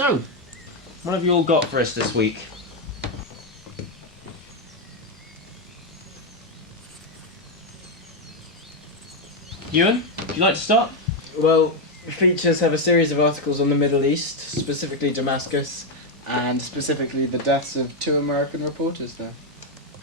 So, what have you all got for us this week? Ewan, would you like to start? Well, features have a series of articles on the Middle East, specifically Damascus, and specifically the deaths of 2 American reporters there.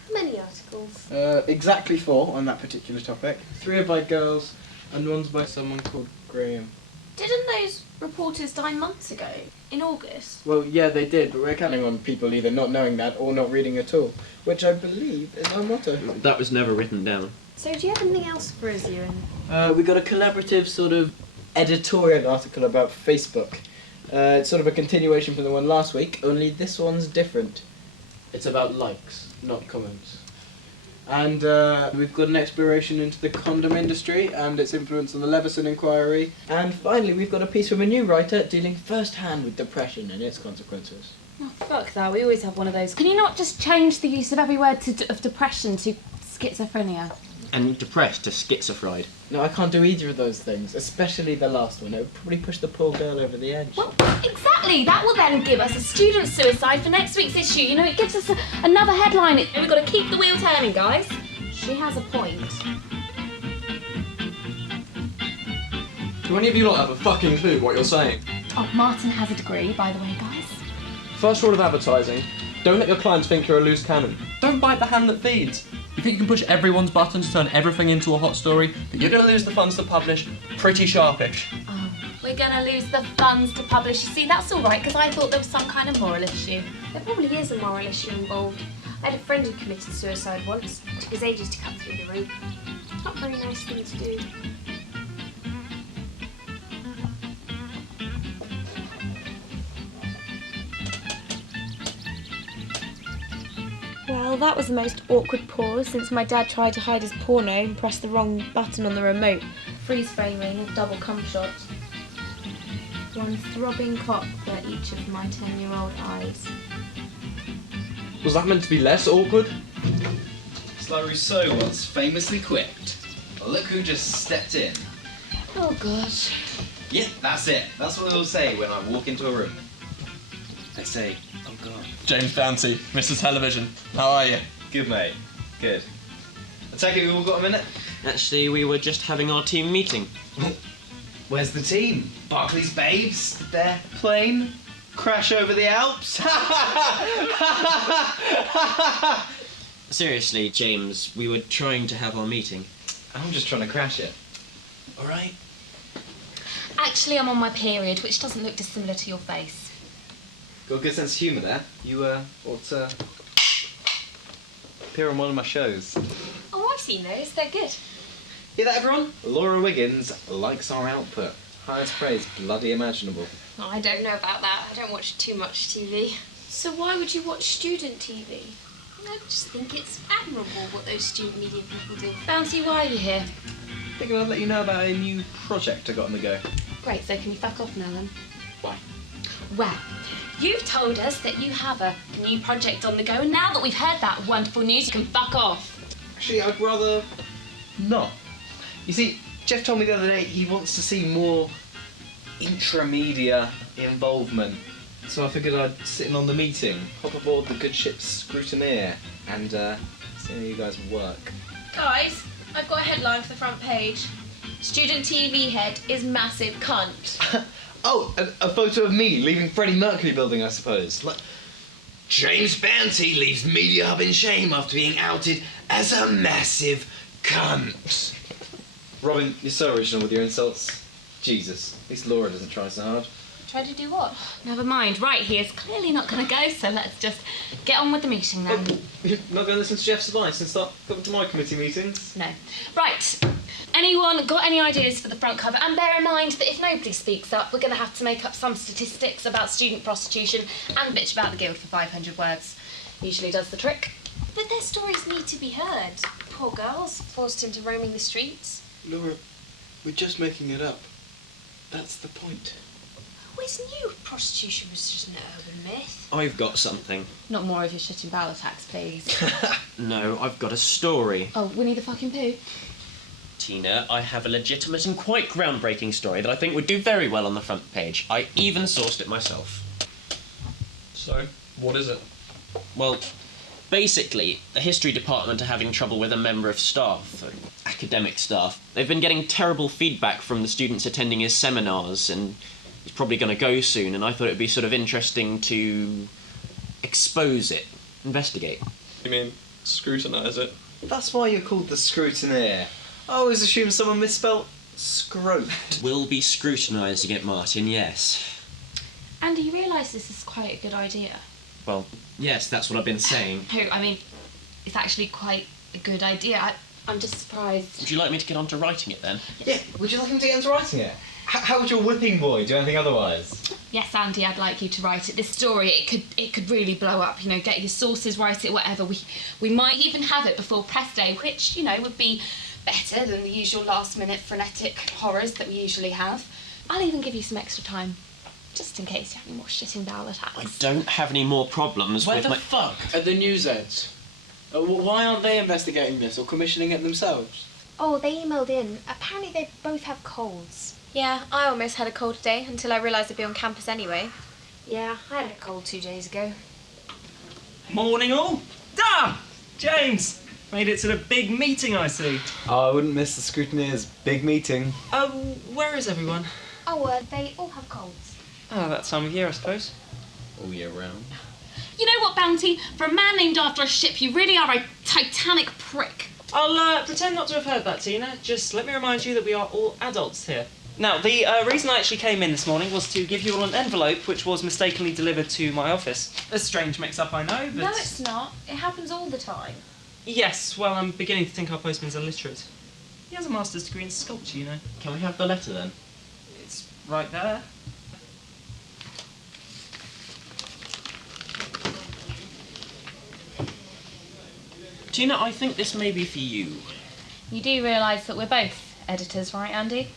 How many articles? Exactly 4 on that particular topic. 3 are by girls, and one's by someone called Graham. Didn't those reporters die months ago? In August? Well, yeah, they did, but we're counting on people either not knowing that or not reading at all, which I believe is our motto. That was never written down. So do you have anything else for us, Ewan? We got a collaborative sort of editorial article about Facebook. It's sort of a continuation from the one last week, only this one's different. It's about likes, not comments. And we've got an exploration into the condom industry and its influence on the Leveson inquiry. And finally, we've got a piece from a new writer dealing first-hand with depression and its consequences. Oh, fuck that. We always have one of those. Can you not just change the use of every word of depression to schizophrenia? And depressed to schizophrenic. No, I can't do either of those things, especially the last one. It would probably push the poor girl over the edge. Well, exactly. That will then give us a student suicide for next week's issue. You know, it gives us another headline. We've got to keep the wheel turning, guys. She has a point. Do any of you not have a fucking clue what you're saying? Oh, Martin has a degree, by the way, guys. First rule of advertising, don't let your clients think you're a loose cannon. Don't bite the hand that feeds. You think you can push everyone's button to turn everything into a hot story, but you're going to lose the funds to publish pretty sharpish. Oh, we're going to lose the funds to publish. You see, that's all right, because I thought there was some kind of moral issue. There probably is a moral issue involved. I had a friend who committed suicide once. It took us ages to cut through the rope. It's not a very nice thing to do. Well, that was the most awkward pause since my dad tried to hide his porno and pressed the wrong button on the remote. Freeze framing, double cum shot. One throbbing cock for each of my 10-year-old eyes. Was that meant to be less awkward? It's like Rousseau once famously quipped. Well, look who just stepped in. Oh, God. Yeah, that's it. That's what they'll say when I walk into a room. They say, oh God. James Dantey, Mr. Television. How are you? Good, mate. Good. I take it we've all got a minute? Actually, we were just having our team meeting. Where's the team? Barclays Babes? Their plane? Crash over the Alps? Seriously, James, we were trying to have our meeting. I'm just trying to crash it. Alright? Actually, I'm on my period, which doesn't look dissimilar to your face. Got a good sense of humour there. You ought to appear on one of my shows. Oh, I've seen those. They're good. Hear that, everyone? Laura Wiggins likes our output. Highest praise bloody imaginable. Oh, I don't know about that. I don't watch too much TV. So why would you watch student TV? I just think it's admirable what those student media people do. Bouncy, why are you here? Thinking I'd let you know about a new project I got on the go. Great, so can you fuck off now then? Why? Well, you've told us that you have a new project on the go, and now that we've heard that wonderful news, you can fuck off. Actually, I'd rather not. You see, Jeff told me the other day he wants to see more intramedia involvement. So I figured I'd sit in on the meeting, hop aboard the good ship Scrutineer, and see how you guys work. Guys, I've got a headline for the front page. Student TV head is massive cunt. Oh, a photo of me leaving Freddie Mercury building, I suppose. Like, James Banty leaves Media Hub in shame after being outed as a massive cunt. Robin, you're so original with your insults. Jesus, at least Laura doesn't try so hard. Try to do what? Never mind. Right, he is clearly not going to go, so let's just get on with the meeting then. You're not going to listen to Jeff's advice and start coming to my committee meetings? No. Right. Anyone got any ideas for the front cover? And bear in mind that if nobody speaks up, we're going to have to make up some statistics about student prostitution and bitch about the guild for 500 words. Usually does the trick. But their stories need to be heard. Poor girls, forced into roaming the streets. Laura, we're just making it up. That's the point. Always knew prostitution was just an urban myth. I've got something. Not more of your shit and bowel attacks, please. No, I've got a story. Oh, Winnie the fucking Pooh? Tina, I have a legitimate and quite groundbreaking story that I think would do very well on the front page. I even sourced it myself. So, what is it? Well, basically, the history department are having trouble with a member of staff, academic staff. They've been getting terrible feedback from the students attending his seminars, and he's probably going to go soon, and I thought it'd be sort of interesting to expose it, investigate. You mean scrutinise it? That's why you're called the scrutineer. I always assumed someone misspelled scrote. We'll be scrutinising it, Martin, yes. Andy, you realise this is quite a good idea? Well, yes, that's what I've been saying. No, I mean, it's actually quite a good idea. I'm just surprised. Would you like me to get on to writing it then? Yeah, would you like him to get into writing it? How would your whipping boy do anything otherwise? Yes, Andy, I'd like you to write it. This story, it could really blow up. You know, get your sources, write it, whatever. We might even have it before press day, which, you know, would be better than the usual last-minute frenetic horrors that we usually have. I'll even give you some extra time, just in case you have any more shitting bowel attacks. I don't have any more problems Where with the my... fuck are the news eds? Why aren't they investigating this or commissioning it themselves? Oh, they emailed in. Apparently they both have colds. Yeah, I almost had a cold today until I realised I'd be on campus anyway. Yeah, I had a cold 2 days ago. Morning all! James! Made it to the big meeting, I see. Oh, I wouldn't miss the scrutineer's big meeting. Where is everyone? Oh, they all have colds. Oh, that time of year, I suppose. All year round. You know what, Bounty? For a man named after a ship, you really are a titanic prick. I'll pretend not to have heard that, Tina. Just let me remind you that we are all adults here. Now, the reason I actually came in this morning was to give you all an envelope which was mistakenly delivered to my office. A strange mix-up, I know, but... No, it's not. It happens all the time. Yes, well, I'm beginning to think our postman's illiterate. He has a master's degree in sculpture, you know. Can we have the letter then? It's right there. Tina, I think this may be for you. You do realise that we're both editors, right, Andy?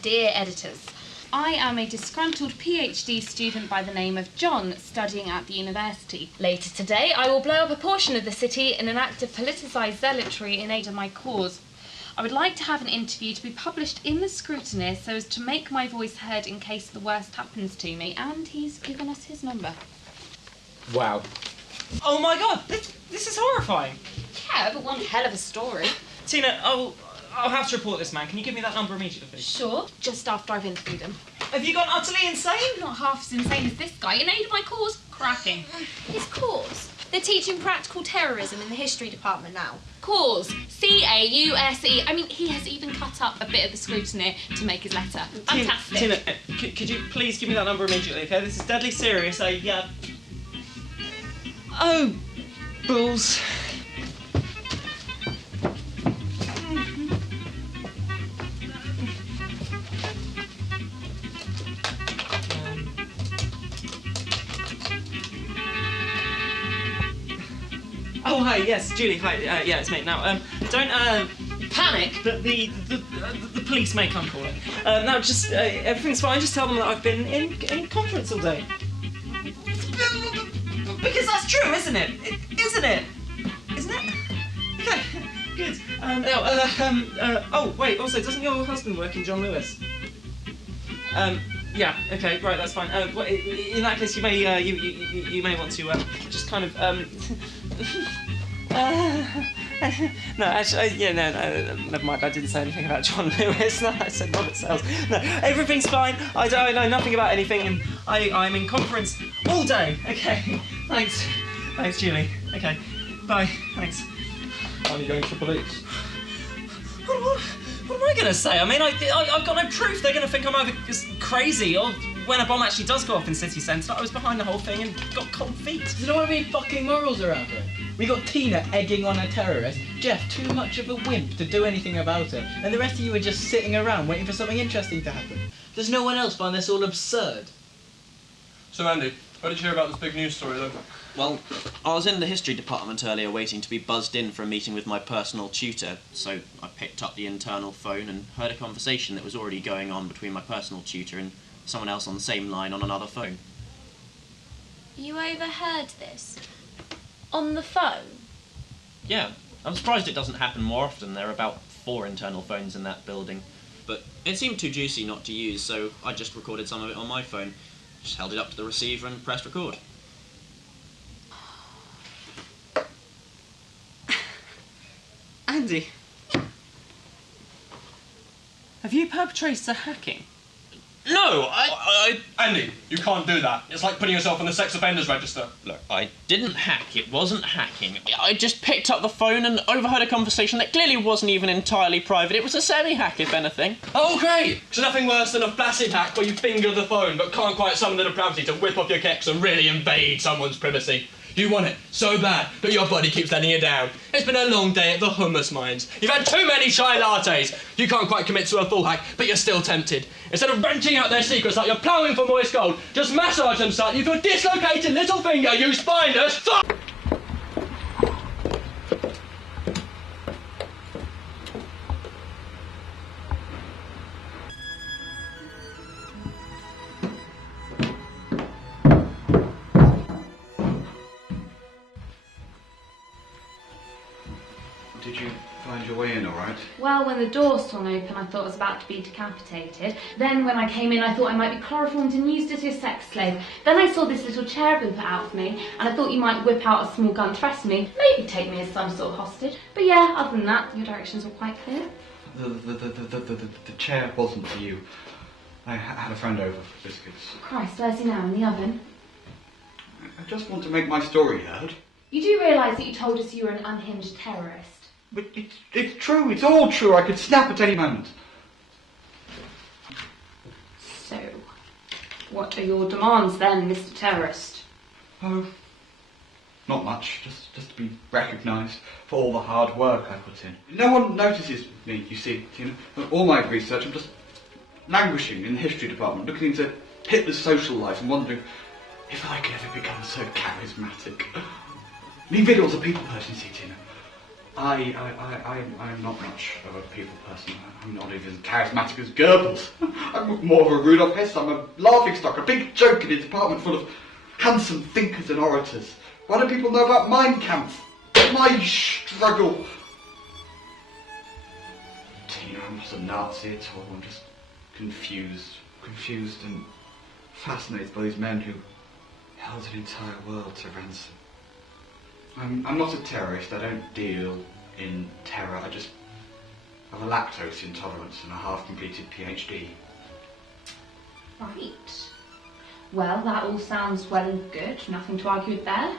Dear editors, I am a disgruntled PhD student by the name of John, studying at the university. Later today, I will blow up a portion of the city in an act of politicised zealotry in aid of my cause. I would like to have an interview to be published in the Scrutineer so as to make my voice heard in case the worst happens to me, and he's given us his number. Wow. Oh my god, this is horrifying. Yeah, but one hell of a story. Tina, I'll have to report this man. Can you give me that number immediately, please? Sure, just after I've interviewed him. Have you gone utterly insane? Not half as insane as this guy. In aid of my cause, cracking. His cause? They're teaching practical terrorism in the history department now. Cause. C-A-U-S-E. I mean, he has even cut up a bit of the Scrutineer to make his letter. Fantastic. Tina, could you please give me that number immediately, okay? This is deadly serious. Oh, balls. Oh, hi, yes, Julie, hi, yeah, it's me. Now, don't, panic, but the police may come calling. Now, just, everything's fine, just tell them that I've been in conference all day. Because that's true, isn't it? Isn't it? Isn't it? Okay, good. Oh, wait, also, doesn't your husband work in John Lewis? Yeah, okay, right, that's fine. In that case, you may, you may want to, just kind of, no, actually, yeah, no, never mind. I didn't say anything about John Lewis. No, I said Robert Sales. No, everything's fine. I know nothing about anything, and I'm in conference all day. Okay, thanks, Julie. Okay, bye. Thanks. Are you going to police? What am I gonna say? I mean, I've got no proof. They're gonna think I'm either crazy or when a bomb actually does go off in city centre, I was behind the whole thing and got cold feet. There's not any fucking morals around here. We got Tina egging on a terrorist, Jeff too much of a wimp to do anything about it, and the rest of you are just sitting around waiting for something interesting to happen. Does no one else find this all absurd? So Andy, where did you hear about this big news story though? Well, I was in the history department earlier waiting to be buzzed in for a meeting with my personal tutor, so I picked up the internal phone and heard a conversation that was already going on between my personal tutor and someone else on the same line on another phone. You overheard this? On the phone? Yeah, I'm surprised it doesn't happen more often. There are about 4 internal phones in that building. but it seemed too juicy not to use, so I just recorded some of it on my phone. Just held it up to the receiver and pressed record. Andy, have you perpetrated a hacking? No, I... Andy, you can't do that. It's like putting yourself on the sex offenders register. Look, I didn't hack. It wasn't hacking. I just picked up the phone and overheard a conversation that clearly wasn't even entirely private. It was a semi-hack, if anything. Oh, great! So nothing worse than a flaccid hack where you finger the phone but can't quite summon the depravity to whip off your kecks and really invade someone's privacy. You want it so bad, but your body keeps letting you down. It's been a long day at the hummus mines. You've had too many chai lattes. You can't quite commit to a full hack, but you're still tempted. Instead of wrenching out their secrets like you're ploughing for moist gold, just massage them slightly with your dislocated little finger, you spineless fuck! Did you find your way in all right? Well, when the door swung open, I thought I was about to be decapitated. Then, when I came in, I thought I might be chloroformed and used as your sex slave. Then I saw this little chair been put out for me, and I thought you might whip out a small gun, threaten me, maybe take me as some sort of hostage. But yeah, other than that, your directions were quite clear. The chair wasn't for you. I had a friend over for biscuits. Christ, where's he now? In the oven? I just want to make my story heard. You do realise that you told us you were an unhinged terrorist? But it's true, it's all true. I could snap at any moment. So, what are your demands then, Mr. Terrorist? Oh, not much. Just to be recognised for all the hard work I put in. No one notices me, you see, Tina. All my research, I'm just languishing in the history department, looking into Hitler's social life and wondering if I could ever become so charismatic. Me Biddle's a people person, see, Tina. I'm not much of a people person. I'm not even as charismatic as Goebbels. I'm more of a Rudolf Hess. I'm a laughingstock, a big joke in a department full of handsome thinkers and orators. Why do people know about Mein Kampf? My struggle. Tina, I'm not a Nazi at all. I'm just confused and fascinated by these men who held an entire world to ransom. I'm not a terrorist. I don't deal in terror. I just have a lactose intolerance and a half-completed PhD. Right. Well, that all sounds well and good. Nothing to argue with there. I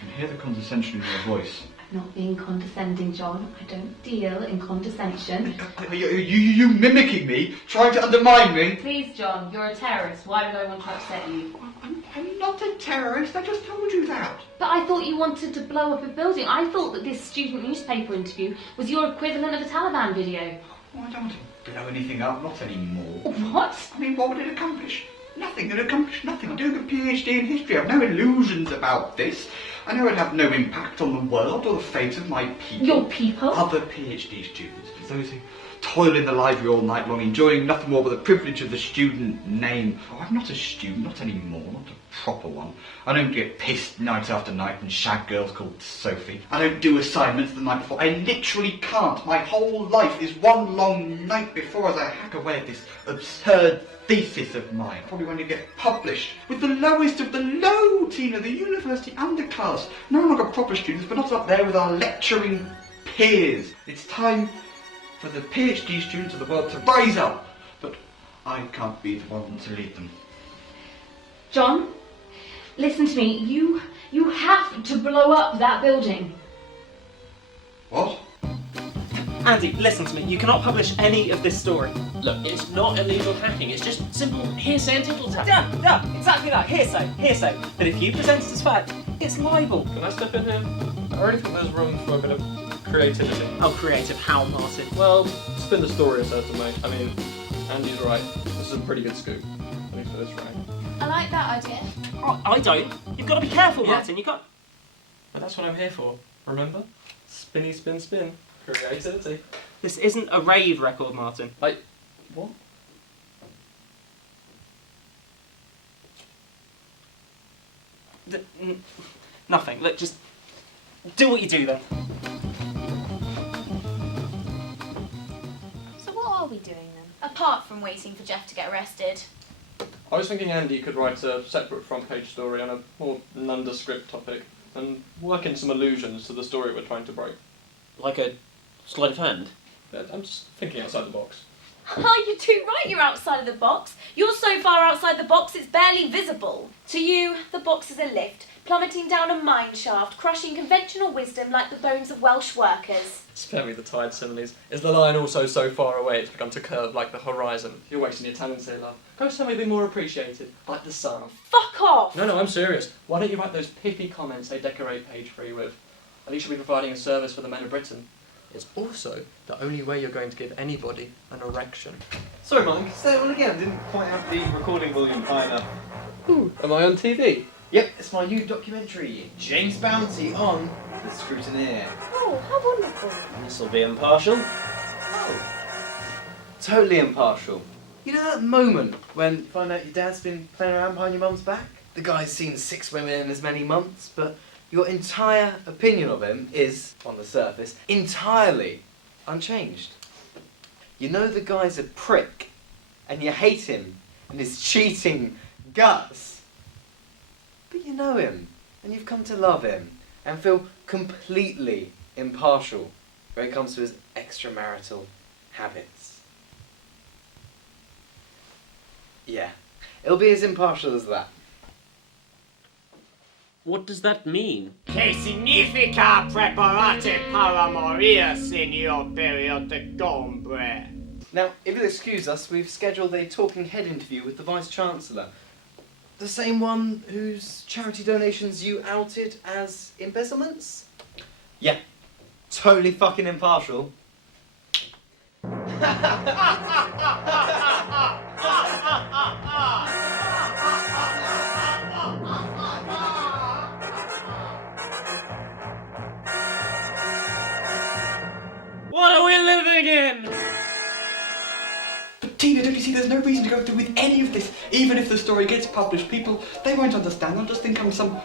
can hear the condescension in your voice. I'm not being condescending, John. I don't deal in condescension. Are you mimicking me? Trying to undermine me? Please, John, you're a terrorist. Why would I want to upset you? I'm not a terrorist. I just told you that. But I thought you wanted to blow up a building. I thought that this student newspaper interview was your equivalent of a Taliban video. Oh, I don't want to blow anything up. Not anymore. What? I mean, what would it accomplish? Nothing. It'd accomplish nothing. I'm doing a PhD in history. I've no illusions about this. I know it'd have no impact on the world or the fate of my people. Your people? Other PhD students. Those who toil in the library all night long, enjoying nothing more but the privilege of the student name. Oh, I'm not a student, not anymore, not a proper one. I don't get pissed night after night and shag girls called Sophie. I don't do assignments the night before. I literally can't. My whole life is one long night before as I hack away at this absurd thesis of mine. Probably when you get published with the lowest of the low, Tina, the university underclass. No longer proper students, but not up there with our lecturing peers. It's time for the PhD students of the world to rise up, but I can't be the one to lead them. John, listen to me. You have to blow up that building. What? Andy, listen to me. You cannot publish any of this story. Look, it's not illegal hacking. It's just simple hearsay and tittle-tattle. Yeah, exactly that. Hearsay. But if you present it as fact, it's libel. Can I step in here? I already think there's room for a bit of creativity. Oh, creative. How, Martin? Well, spin the story a certain way. I mean, Andy's right. This is a pretty good scoop. At least for this rank. I like that idea. Oh, I don't. You've got to be careful, Yeah. Martin. You've got... But that's what I'm here for. Remember? Spinny, spin, spin. Creativity. This isn't a rave record, Martin. Like, what? Nothing. Look, just do what you do then. So what are we doing then? apart from waiting for Jeff to get arrested. I was thinking Andy could write a separate front page story on a more nondescript topic and work in some allusions to the story we're trying to break. Like a sleight of hand? I'm just thinking outside the box. Oh, you're too right, you're outside of the box. You're so far outside the box it's barely visible. To you, the box is a lift, plummeting down a mine shaft, crushing conventional wisdom like the bones of Welsh workers. Spare me the tired similes. Is the line also so far away it's begun to curve like the horizon? You're wasting your talents here, love. Go somewhere more appreciated, like the sun. Fuck off! No, I'm serious. Why don't you write those pithy comments they decorate page 3 with? At least you'll be providing a service for the men of Britain. It's also the only way you're going to give anybody an erection. Sorry, Mike, say it all again. Didn't point out the recording volume high enough. Ooh, am I on TV? Yep, it's my new documentary, James Bounty on The Scrutineer. Oh, how wonderful. This'll be impartial. Oh. Totally impartial. You know that moment when you find out your dad's been playing around behind your mum's back? The guy's seen 6 women in as many months, but your entire opinion of him is, on the surface, entirely unchanged. You know the guy's a prick, and you hate him and his cheating guts. But you know him, and you've come to love him, and feel completely impartial when it comes to his extramarital habits. Yeah, it'll be as impartial as that. What does that mean? Che significa preparate para morir, signor periodicombre? Now, if you'll excuse us, we've scheduled a talking head interview with the Vice-Chancellor. The same one whose charity donations you outed as embezzlements? Yeah, totally fucking impartial. What are we living in? But Tina, don't you see there's no reason to go through with any of this? Even if the story gets published, people, they won't understand. They'll just think I'm some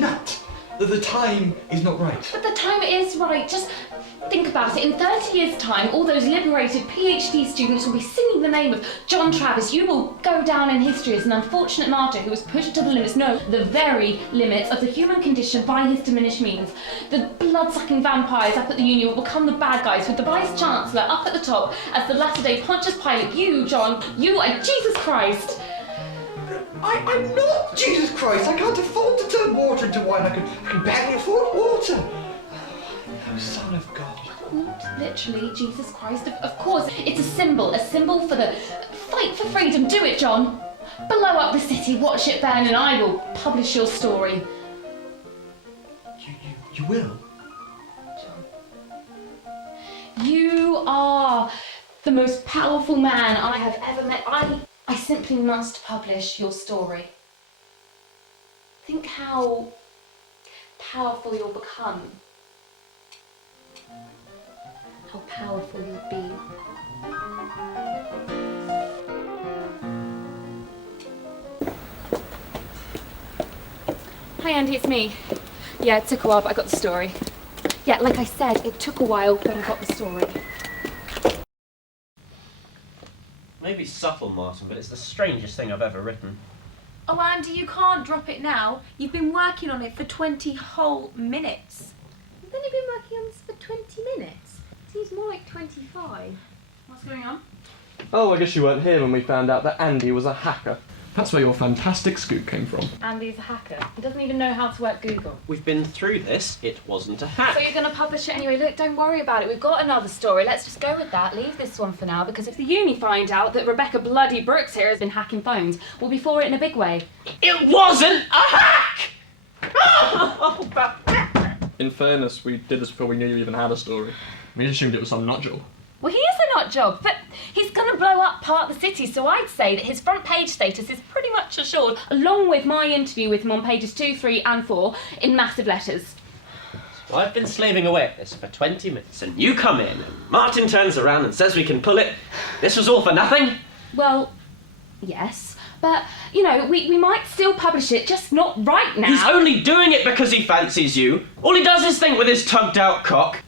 nut. That the time is not right. But the time is right. Just think about it. In 30 years' time, all those liberated PhD students will be singing the name of John Travis. You will go down in history as an unfortunate martyr who was pushed to the limits, no, the very limits of the human condition by his diminished means. The blood-sucking vampires up at the Union will become the bad guys with the Vice-Chancellor up at the top as the latter-day Pontius Pilate. You, John, you are Jesus Christ. I'm not Jesus Christ. I can't afford to turn water into wine. I can barely afford water. Oh, Son of God. Not literally Jesus Christ, of course. It's a symbol for the fight for freedom. Do it, John. Blow up the city, watch it burn, and I will publish your story. You will? John. You are the most powerful man I have ever met. I simply must publish your story. Think how powerful you'll become. How powerful you'll be. Hi Andy, it's me. Yeah, it took a while, but I got the story. Yeah, like I said, it took a while, but I got the story. Maybe subtle, Martin, but it's the strangest thing I've ever written. Oh, Andy, you can't drop it now. You've been working on it for 20 whole minutes. You've only been working on this for 20 minutes. Seems more like 25. What's going on? Oh, I guess you weren't here when we found out that Andy was a hacker. That's where your fantastic scoop came from. Andy's a hacker. He doesn't even know how to work Google. We've been through this. It wasn't a hack. So you're going to publish it anyway? Look, don't worry about it. We've got another story. Let's just go with that. Leave this one for now, because if the uni find out that Rebecca Bloody Brooks here has been hacking phones, we'll be for it in a big way. It wasn't a hack! In fairness, we did this before we knew you even had a story. We assumed it was some nut job. Well, he is a nut job, but he's going to blow up part of the city, so I'd say that his front page status is pretty much assured, along with my interview with him on pages 2, 3 and 4 in massive letters. Well, I've been slaving away at this for 20 minutes, and you come in, and Martin turns around and says we can pull it. This was all for nothing? Well, yes, but, you know, we might still publish it, just not right now. He's only doing it because he fancies you. All he does is think with his tugged-out cock.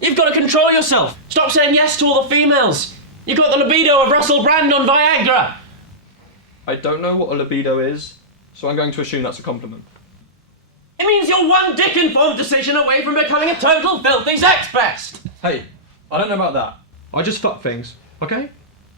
You've got to control yourself. Stop saying yes to all the females. You got the libido of Russell Brand on Viagra! I don't know what a libido is, so I'm going to assume that's a compliment. It means you're one dick-informed decision away from becoming a total filthy sex pest! Hey, I don't know about that. I just fuck things, okay?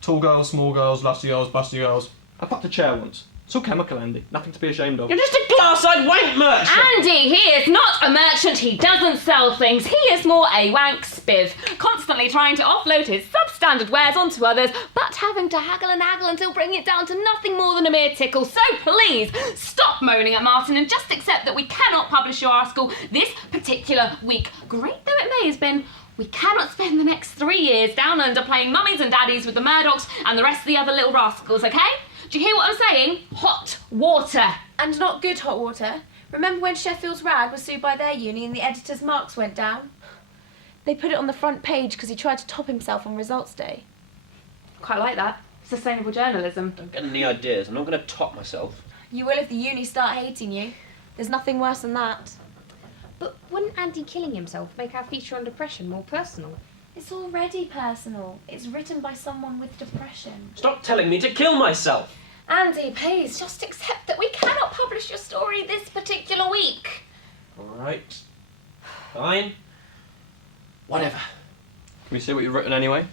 Tall girls, small girls, lusty girls, busty girls. I fucked a chair once. It's all chemical, Andy. Nothing to be ashamed of. You're just a glass-eyed wank merchant! Andy, he is not a merchant, he doesn't sell things, he is more a wank spiv, constantly trying to offload his substandard wares onto others, but having to haggle and haggle until bringing it down to nothing more than a mere tickle. So please, stop moaning at Martin and just accept that we cannot publish your article this particular week. Great though it may have been, we cannot spend the next 3 years down under playing mummies and daddies with the Murdochs and the rest of the other little rascals, okay? Do you hear what I'm saying? Hot water. And not good hot water. Remember when Sheffield's Rag was sued by their uni and the editor's marks went down? They put it on the front page because he tried to top himself on results day. Quite like that. Sustainable journalism. Don't get any ideas. I'm not going to top myself. You will if the uni start hating you. There's nothing worse than that. But wouldn't Andy killing himself make our feature on depression more personal? It's already personal. It's written by someone with depression. Stop telling me to kill myself! Andy, please, just accept that we cannot publish your story this particular week. Alright. Fine. Whatever. Can we see what you've written anyway?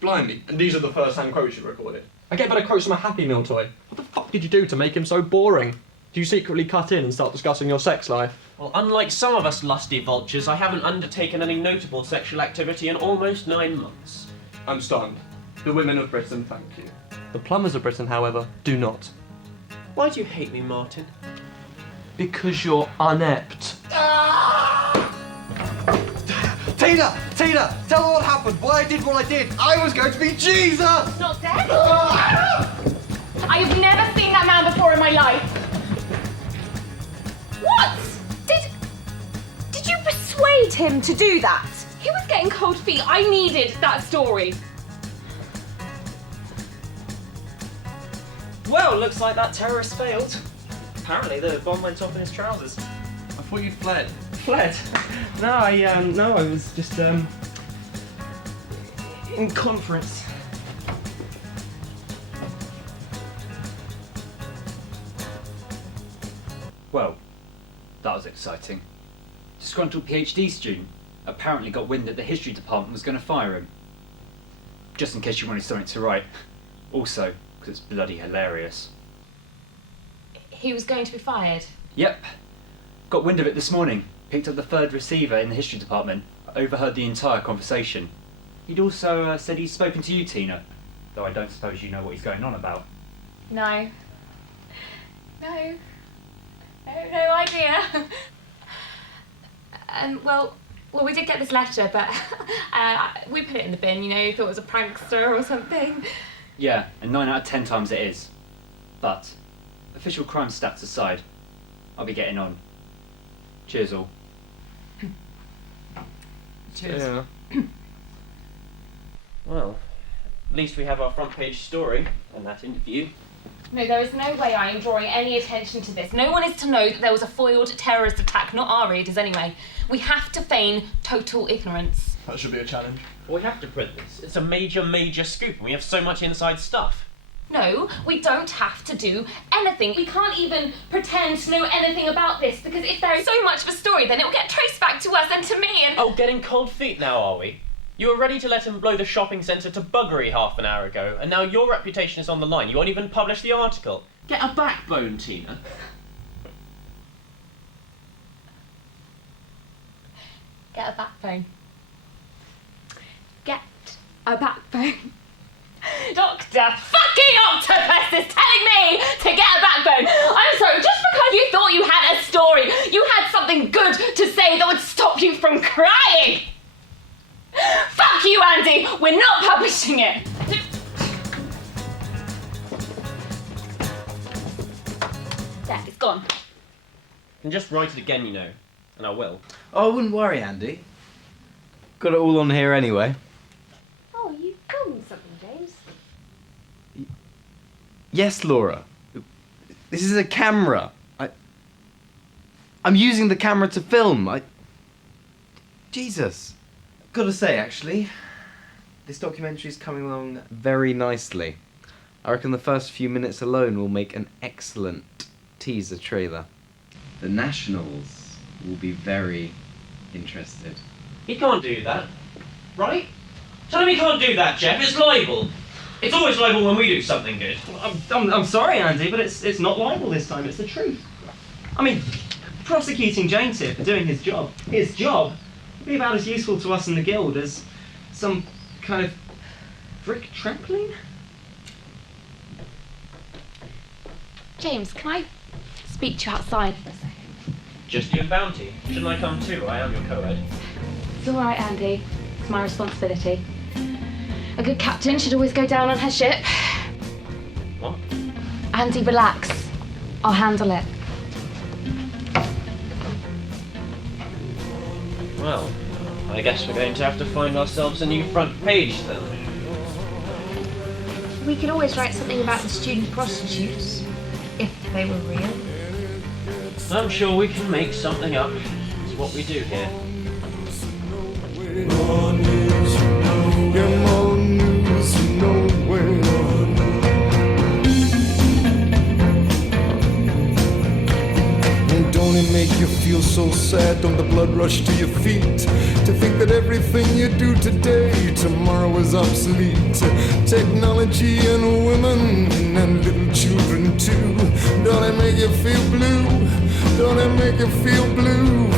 Blimey, and these are the first-hand quotes you recorded. I get better quotes from a Happy Meal toy. What the fuck did you do to make him so boring? Do you secretly cut in and start discussing your sex life? Well, unlike some of us lusty vultures, I haven't undertaken any notable sexual activity in almost 9 months. I'm stunned. The women of Britain thank you. The plumbers of Britain, however, do not. Why do you hate me, Martin? Because you're inept. Tina! Tina! Tell her what happened, why I did what I did. I was going to be Jesus! Not dead? I have never seen that man before in my life. What? Did you persuade him to do that? He was getting cold feet. I needed that story. Well, looks like that terrorist failed. Apparently the bomb went off in his trousers. I thought you fled. Fled? No, I was just, in conference. Well, that was exciting. Disgruntled PhD student apparently got wind that the history department was going to fire him. Just in case you wanted something to write. Also, because it's bloody hilarious. He was going to be fired. Yep. Got wind of it this morning. Picked up the third receiver in the history department. Overheard the entire conversation. He'd also said he'd spoken to you, Tina. Though I don't suppose you know what he's going on about. No. No. No idea. Well, we did get this letter, but we put it in the bin, you know, thought it was a prankster or something. Yeah, and 9 out of 10 times it is. But, official crime stats aside, I'll be getting on. Cheers all. Cheers. Yeah. Well, at least we have our front page story and that interview. No, there is no way I am drawing any attention to this. No one is to know that there was a foiled terrorist attack, not our readers anyway. We have to feign total ignorance. That should be a challenge. We have to print this. It's a major scoop and we have so much inside stuff. No, we don't have to do anything. We can't even pretend to know anything about this because if there is so much of a story, then it will get traced back to us and to me and... Oh, getting cold feet now, are we? You were ready to let him blow the shopping centre to buggery half an hour ago, and now your reputation is on the line. You won't even publish the article. Get a backbone, Tina. Get a backbone. Get a backbone. Dr. fucking Octopus is telling me to get a backbone. I'm sorry, just because you thought you had a story, you had something good to say that would stop you from crying. Fuck you, Andy! We're not publishing it! There, it's gone. I can just write it again, you know, and I will. Oh, I wouldn't worry, Andy. Got it all on here anyway. Oh, you filmed something, James? Yes, Laura. This is a camera. I'm using the camera to film. Jesus. Gotta say, actually, this documentary's coming along very nicely. I reckon the first few minutes alone will make an excellent teaser trailer. The Nationals will be very interested. He can't do that, right? Tell him he can't do that, Jeff. It's libel. It's always libel when we do something good. I'm sorry, Andy, but it's not libel this time. It's the truth. I mean, prosecuting James here for doing his job would be about as useful to us in the guild as some kind of brick trampoline. James, can I speak to you outside for a second? Just you and Bounty. Shouldn't I come too? I am your co-ed. It's all right, Andy. It's my responsibility. A good captain should always go down on her ship. What? Andy, relax. I'll handle it. Well, I guess we're going to have to find ourselves a new front page then. We could always write something about the student prostitutes, if they were real. I'm sure we can make something up. It's what we do here. Don't it make you feel so sad? Don't the blood rush to your feet to think that everything you do today, tomorrow is obsolete? Technology and women and little children too. Don't it make you feel blue? Don't it make you feel blue?